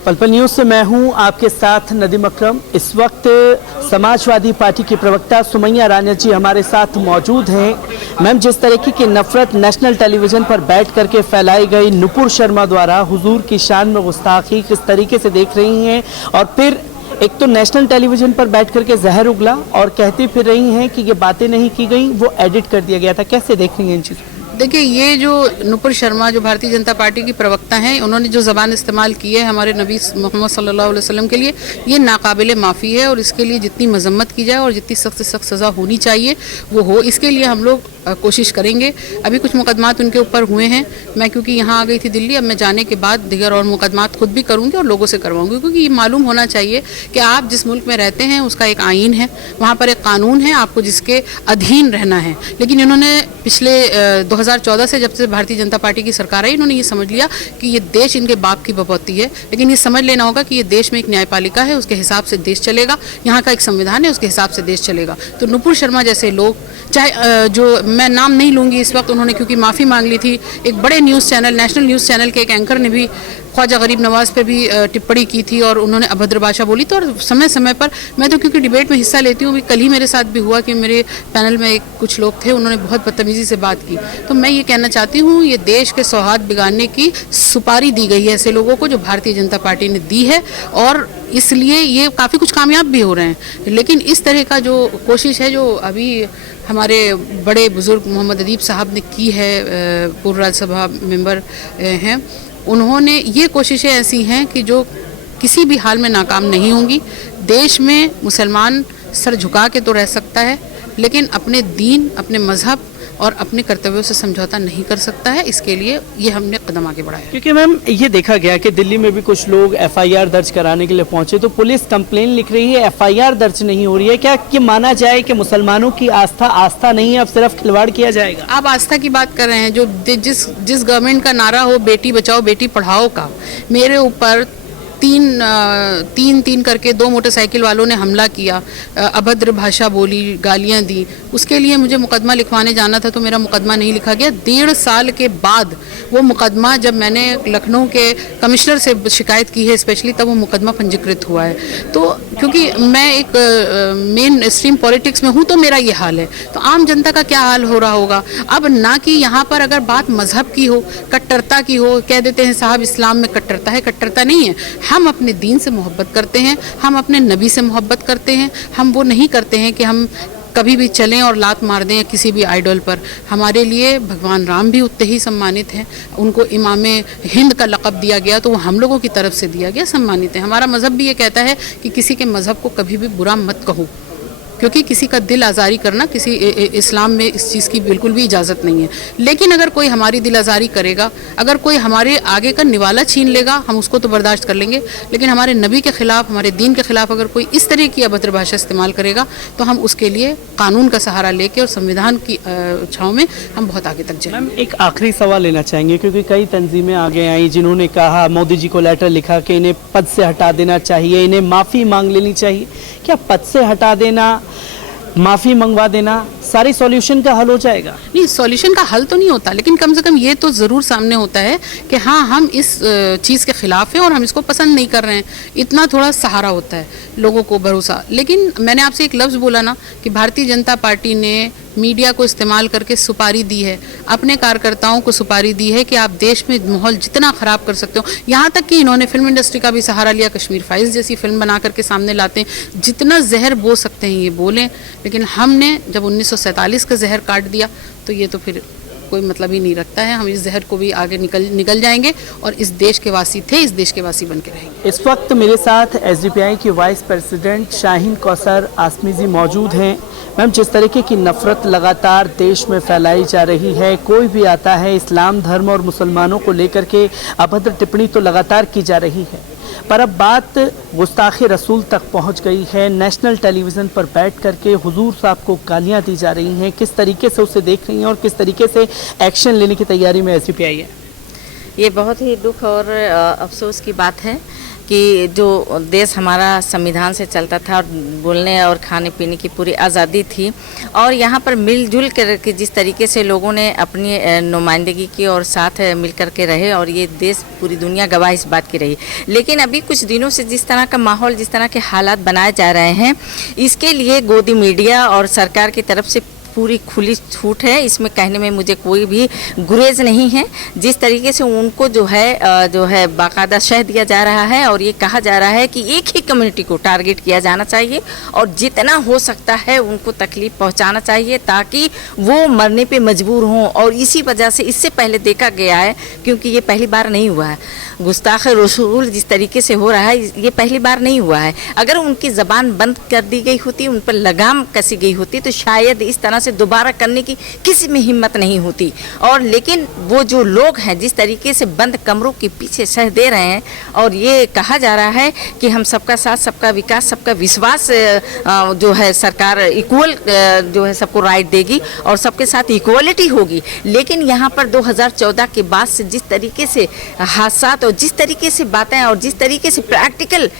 पल पल न्यूज़ से मैं हूं आपके साथ नदीम अकरम। इस वक्त समाजवादी पार्टी की प्रवक्ता सुमैया राणा जी हमारे साथ मौजूद हैं। मैम, जिस तरीके की नफरत नेशनल टेलीविजन पर बैठ करके फैलाई गई नुपुर शर्मा द्वारा हुजूर की शान में गुस्ताखी किस तरीके से देख रही हैं, और फिर एक तो नेशनल टेलीविजन पर बैठ करके जहर उगला और कहती फिर रही हैं कि ये बातें नहीं की गई, वो एडिट कर दिया गया था। कैसे देख रही हैं इन चीज़ों? देखिए, ये जो नुपुर शर्मा जो भारतीय जनता पार्टी की प्रवक्ता हैं, उन्होंने जो ज़बान इस्तेमाल की है हमारे नबी मोहम्मद सल्लल्लाहु अलैहि वसल्लम के लिए, ये नाकाबिले माफ़ी है। और इसके लिए जितनी मजम्मत की जाए और जितनी सख्त से सख्त सज़ा होनी चाहिए वो हो, इसके लिए हम लोग कोशिश करेंगे। अभी कुछ मुकदमात उनके ऊपर हुए हैं। मैं क्योंकि यहाँ आ गई थी दिल्ली, अब मैं जाने के बाद दीगर और मुकदमात खुद भी करूँगी और लोगों से करवाऊँगी, क्योंकि ये मालूम होना चाहिए कि आप जिस मुल्क में रहते हैं उसका एक आइन है, वहाँ पर एक कानून है, आपको जिसके अधीन रहना है। लेकिन इन्होंने पिछले 2014 से, जब से भारतीय जनता पार्टी की सरकार आई, इन्होंने ये समझ लिया कि ये देश इनके बाप की बपौती है। लेकिन ये समझ लेना होगा कि ये देश में एक न्यायपालिका है, उसके हिसाब से देश चलेगा। यहाँ का एक संविधान है, उसके हिसाब से देश चलेगा। तो नुपुर शर्मा जैसे लोग, चाहे जो मैं नाम नहीं लूँगी इस वक्त, उन्होंने क्योंकि माफ़ी मांग ली थी। एक बड़े news channel, national news channel के एक एंकर ने भी ख्वाजा गरीब नवाज़ पे भी टिप्पणी की थी और उन्होंने अभद्र भाषा बोली। तो और समय समय पर मैं तो क्योंकि डिबेट में हिस्सा लेती हूँ, कल ही मेरे साथ भी हुआ कि मेरे पैनल में कुछ लोग थे, उन्होंने बहुत बदतमीज़ी से बात की। तो मैं ये कहना चाहती हूँ, ये देश के सौहार्द बिगाड़ने की सुपारी दी गई है ऐसे लोगों को, जो भारतीय जनता पार्टी ने दी है, और इसलिए ये काफ़ी कुछ कामयाब भी हो रहे हैं। लेकिन इस तरह का जो कोशिश है, जो अभी हमारे बड़े बुजुर्ग मोहम्मद अदीब साहब ने की है, पूर्व राज्यसभा मेंबर हैं, उन्होंने ये कोशिशें ऐसी हैं कि जो किसी भी हाल में नाकाम नहीं होंगी। देश में मुसलमान सर झुका के तो रह सकता है, लेकिन अपने दीन, अपने मज़हब और अपने कर्तव्यों से समझौता नहीं कर सकता है। इसके लिए ये हमने कदम आगे बढ़ाया। क्योंकि मैम, ये देखा गया कि दिल्ली में भी कुछ लोग एफआईआर दर्ज कराने के लिए पहुंचे, तो पुलिस कंप्लेन लिख रही है, एफआईआर दर्ज नहीं हो रही है। क्या ये माना जाए कि मुसलमानों की आस्था नहीं है, अब सिर्फ खिलवाड़ किया जाएगा? आप आस्था की बात कर रहे हैं, जो जिस गवर्नमेंट का नारा हो बेटी बचाओ बेटी पढ़ाओ का, मेरे ऊपर तीन करके 2 मोटरसाइकिल वालों ने हमला किया, अभद्र भाषा बोली, गालियां दी, उसके लिए मुझे मुकदमा लिखवाने जाना था तो मेरा मुकदमा नहीं लिखा गया। 1.5 साल के बाद वो मुकदमा, जब मैंने लखनऊ के कमिश्नर से शिकायत की है स्पेशली, तब वो मुकदमा पंजीकृत हुआ है। तो क्योंकि मैं एक मेन स्ट्रीम पॉलिटिक्स में हूँ, तो मेरा ये हाल है। तो आम जनता का क्या हाल हो रहा होगा? अब ना कि यहाँ पर अगर बात मजहब की हो, कट्टरता की हो, कह देते हैं साहब इस्लाम में कट्टरता है। कट्टरता नहीं है। हम अपने दीन से मोहब्बत करते हैं, हम अपने नबी से मोहब्बत करते हैं। हम वो नहीं करते हैं कि हम कभी भी चलें और लात मार दें किसी भी आइडल पर। हमारे लिए भगवान राम भी उतने ही सम्मानित हैं। उनको इमामे हिंद का लक़ब दिया गया, तो वो हम लोगों की तरफ से दिया गया, सम्मानित है। हमारा मज़हब भी ये कहता है कि किसी के मज़हब को कभी भी बुरा मत कहो, क्योंकि किसी का दिल आज़ारी करना किसी इस्लाम में इस चीज़ की बिल्कुल भी इजाज़त नहीं है। लेकिन अगर कोई हमारी दिल आज़ारी करेगा, अगर कोई हमारे आगे का निवाला छीन लेगा, हम उसको तो बर्दाश्त कर लेंगे। लेकिन हमारे नबी के ख़िलाफ़, हमारे दीन के ख़िलाफ़ अगर कोई इस तरह की अभद्र भाषा इस्तेमाल करेगा, तो हम उसके लिए कानून का सहारा लेके और संविधान की छाँव में हम बहुत आगे तक जाएंगे। मैम, एक आखिरी सवाल लेना चाहेंगे, क्योंकि कई तंजीमें आगे आई जिन्होंने कहा, मोदी जी को लेटर लिखा कि इन्हें पद से हटा देना चाहिए, इन्हें माफ़ी मांग लेनी चाहिए। क्या पद से हटा देना, माफ़ी मंगवा देना सारी सॉल्यूशन का हल हो जाएगा? नहीं, सॉल्यूशन का हल तो नहीं होता, लेकिन कम से कम ये तो ज़रूर सामने होता है कि हाँ, हम इस चीज़ के ख़िलाफ़ हैं और हम इसको पसंद नहीं कर रहे हैं। इतना थोड़ा सहारा होता है लोगों को, भरोसा। लेकिन मैंने आपसे एक लफ्ज़ बोला ना कि भारतीय जनता पार्टी ने मीडिया को इस्तेमाल करके सुपारी दी है, अपने कार्यकर्ताओं को सुपारी दी है कि आप देश में माहौल जितना ख़राब कर सकते हो। यहाँ तक कि इन्होंने फिल्म इंडस्ट्री का भी सहारा लिया, कश्मीर फाइल्स जैसी फिल्म बना करके सामने लाते हैं। जितना जहर बो सकते हैं ये बोलें, लेकिन हमने जब 1947 का जहर काट दिया, तो ये तो फिर कोई मतलब ही नहीं रखता है। हम इस जहर को भी आगे निकल जाएंगे और इस देश के वासी थे, इस देश के वासी बन के रहेंगे। इस वक्त मेरे साथ एसडीपीआई की वाइस प्रेसिडेंट शाहीन कौसर आसमी जी मौजूद हैं। मैम, जिस तरीके की नफरत लगातार देश में फैलाई जा रही है, कोई भी आता है इस्लाम धर्म और मुसलमानों को लेकर के अभद्र टिप्पणी तो लगातार की जा रही है, पर अब बात गुस्ताखे रसूल तक पहुंच गई है। नेशनल टेलीविज़न पर बैठ करके हुजूर साहब को गालियां दी जा रही हैं। किस तरीके से उसे देख रही हैं और किस तरीके से एक्शन लेने की तैयारी में एसडीपीआई है? ये बहुत ही दुख और अफसोस की बात है कि जो देश हमारा संविधान से चलता था और बोलने और खाने पीने की पूरी आज़ादी थी, और यहाँ पर मिलजुल कर के जिस तरीके से लोगों ने अपनी नुमाइंदगी की और साथ मिल कर के रहे, और ये देश पूरी दुनिया गवाह इस बात की रही। लेकिन अभी कुछ दिनों से जिस तरह का माहौल, जिस तरह के हालात बनाए जा रहे हैं, इसके लिए गोदी मीडिया और सरकार की तरफ से पूरी खुली छूट है। इसमें कहने में मुझे कोई भी गुरेज नहीं है। जिस तरीके से उनको जो है बाकायदा शह दिया जा रहा है और ये कहा जा रहा है कि एक ही कम्युनिटी को टारगेट किया जाना चाहिए और जितना हो सकता है उनको तकलीफ पहुंचाना चाहिए ताकि वो मरने पे मजबूर हों। और इसी वजह से इससे पहले देखा गया है, क्योंकि ये पहली बार नहीं हुआ है, गुस्ताख रसूल जिस तरीके से हो रहा है ये पहली बार नहीं हुआ है। अगर उनकी ज़बान बंद कर दी गई होती, उन पर लगाम कसी गई होती, तो शायद इस तरह से दोबारा करने की किसी में हिम्मत नहीं होती। और लेकिन वो जो लोग हैं जिस तरीके से बंद कमरों के पीछे सह दे रहे हैं, और ये कहा जा रहा है कि हम सबका साथ, सबका विकास, सबका विश्वास जो है सरकार इक्वल जो है सबको राइट देगी और सबके साथ इक्वलिटी होगी। लेकिन यहाँ पर 2014 के बाद से जिस तरीके से हादसा और जिस तरीके से बातें और जिस तरीके से प्रैक्टिकल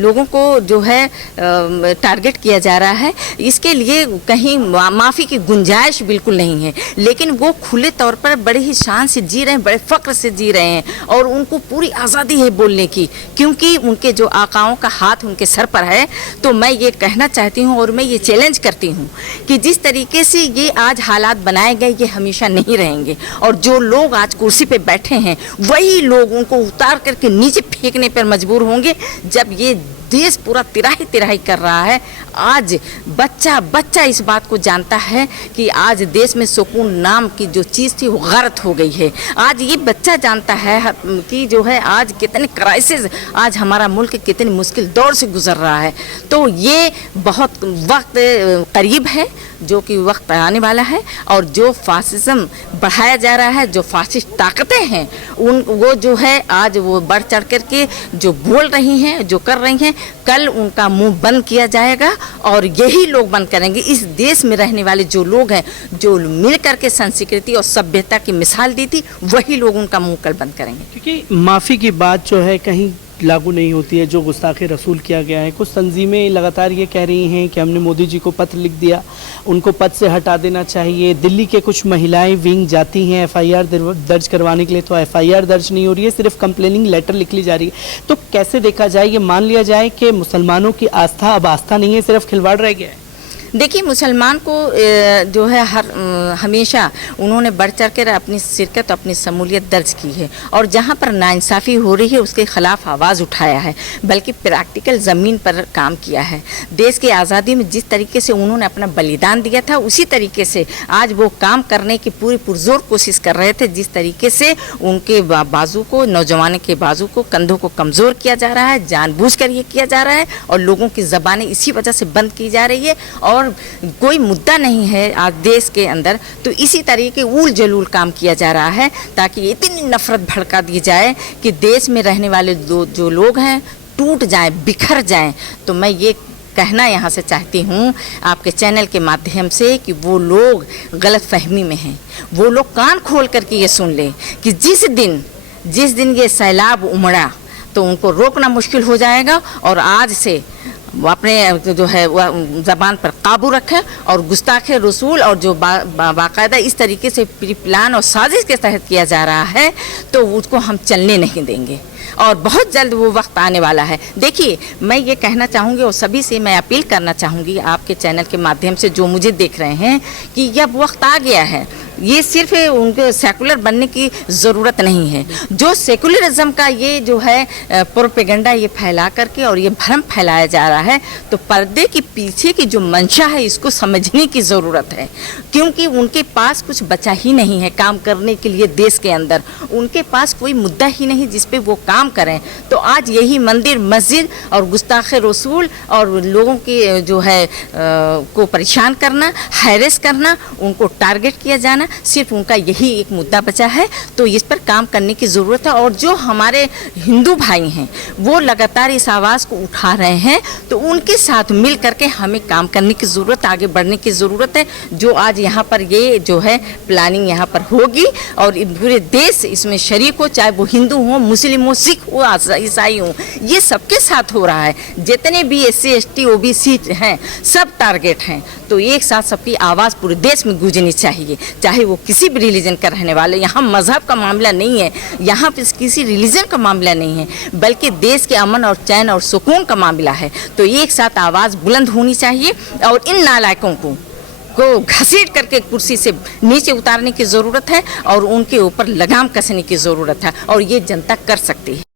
लोगों को जो है टारगेट किया जा रहा है, इसके लिए कहीं माफ़ी की गुंजाइश बिल्कुल नहीं है। लेकिन वो खुले तौर पर बड़े ही शान से जी रहे हैं, बड़े फ़ख्र से जी रहे हैं और उनको पूरी आज़ादी है बोलने की, क्योंकि उनके जो आकाओं का हाथ उनके सर पर है। तो मैं ये कहना चाहती हूँ और मैं ये चैलेंज करती हूँ कि जिस तरीके से ये आज हालात बनाए गए ये हमेशा नहीं रहेंगे, और जो लोग आज कुर्सी पे बैठे हैं वही लोग उनको उतार करके नीचे फेंकने पर मजबूर होंगे जब ये देश पूरा तिराही तिराही कर रहा है। आज बच्चा बच्चा इस बात को जानता है कि आज देश में सुकून नाम की जो चीज़ थी वो गलत हो गई है। आज ये बच्चा जानता है कि जो है आज कितने क्राइसिस, आज हमारा मुल्क कितनी मुश्किल दौर से गुजर रहा है। तो ये बहुत वक्त करीब है, जो कि वक्त आने वाला है, और जो फासिज्म बढ़ाया जा रहा है, जो फासिस्ट ताकतें हैं वो जो है आज वो बढ़ चढ़ करके जो बोल रही हैं, जो कर रही हैं, कल उनका मुंह बंद किया जाएगा और यही लोग बंद करेंगे। इस देश में रहने वाले जो लोग हैं, जो मिल करके संस्कृति और सभ्यता की मिसाल दी थी, वही लोग उनका मुंह कल बंद करेंगे। क्योंकि माफ़ी की बात जो है कहीं लागू नहीं होती है, जो गुस्ताखे रसूल किया गया है। कुछ तंजीमें लगातार ये कह रही हैं कि हमने मोदी जी को पत्र लिख दिया, उनको पद से हटा देना चाहिए। दिल्ली के कुछ महिलाएं विंग जाती हैं एफआईआर दर्ज करवाने के लिए, तो एफआईआर दर्ज नहीं हो रही है, सिर्फ कंप्लेनिंग लेटर लिख ली जा रही है। तो कैसे देखा जाए, ये मान लिया जाए कि मुसलमानों की आस्था अब आस्था नहीं है, सिर्फ खिलवाड़ रह गया है? देखिए, मुसलमान को जो है हमेशा उन्होंने बढ़ चढ़ कर अपनी शिरकत, अपनी शमूलियत दर्ज की है, और जहाँ पर नाइंसाफ़ी हो रही है उसके ख़िलाफ़ आवाज़ उठाया है, बल्कि प्रैक्टिकल ज़मीन पर काम किया है। देश की आज़ादी में जिस तरीके से उन्होंने अपना बलिदान दिया था, उसी तरीके से आज वो काम करने की पूरी पुरजोर कोशिश कर रहे थे। जिस तरीके से उनके बाजू को, नौजवानों के बाजू को, कंधों को कमज़ोर किया जा रहा है, जानबूझकर ये किया जा रहा है, और लोगों की ज़बानें इसी वजह से बंद की जा रही है। और कोई मुद्दा नहीं है आज देश के अंदर, तो इसी तरीके उल जलूल काम किया जा रहा है ताकि इतनी नफरत भड़का दी जाए कि देश में रहने वाले जो लोग हैं टूट जाएं, बिखर जाएं। तो मैं ये कहना यहाँ से चाहती हूँ आपके चैनल के माध्यम से कि वो लोग गलत फहमी में हैं, वो लोग कान खोल करके ये सुन लें कि जिस दिन ये सैलाब उमड़ा तो उनको रोकना मुश्किल हो जाएगा। और आज से वो अपने जो है ज़बान पर काबू रखें, और गुस्ताखे रसूल और जो बाकायदा इस तरीके से प्री प्लान और साजिश के तहत किया जा रहा है, तो उसको हम चलने नहीं देंगे, और बहुत जल्द वो वक्त आने वाला है। देखिए, मैं ये कहना चाहूँगी और सभी से मैं अपील करना चाहूँगी आपके चैनल के माध्यम से जो मुझे देख रहे हैं कि अब वक्त आ गया है। ये सिर्फ उनके सेकुलर बनने की ज़रूरत नहीं है। जो सेकुलरिज्म का ये जो है प्रोपेगेंडा ये फैला करके और ये भ्रम फैलाया जा रहा है, तो पर्दे के पीछे की जो मंशा है इसको समझने की ज़रूरत है, क्योंकि उनके पास कुछ बचा ही नहीं है काम करने के लिए। देश के अंदर उनके पास कोई मुद्दा ही नहीं जिस पे वो काम करें। तो आज यही मंदिर, मस्जिद और गुस्ताखे रसूल और लोगों की जो है को परेशान करना, हैरेस करना, उनको टारगेट किया जाना, सिर्फ उनका यही एक मुद्दा बचा है। तो इस पर काम करने की ज़रूरत है और जो हमारे हिंदू भाई हैं वो लगातार इस आवाज़ को उठा रहे हैं, तो उनके साथ मिल करके हमें काम करने की ज़रूरत, आगे बढ़ने की ज़रूरत है। जो आज यहाँ पर ये जो है प्लानिंग यहाँ पर होगी और पूरे देश इसमें शरीक हो, चाहे वो हिंदू हो, मुस्लिम हो, सिख हो, ईसाई हो, ये सबके साथ हो रहा है। जितने भी SC ST OBC हैं सब टारगेट हैं। तो एक साथ सबकी आवाज़ पूरे देश में गूंजनी चाहिए, चाहे वो किसी भी रिलीजन का रहने वाले। यहाँ मजहब का मामला नहीं है, यहाँ पे किसी रिलीजन का मामला नहीं है, बल्कि देश के अमन और चैन और सुकून का मामला है। तो एक साथ आवाज़ बुलंद होनी चाहिए और इन नालायकों को घसीट करके कुर्सी से नीचे उतारने की ज़रूरत है और उनके ऊपर लगाम कसने की ज़रूरत है और ये जनता कर सकती है।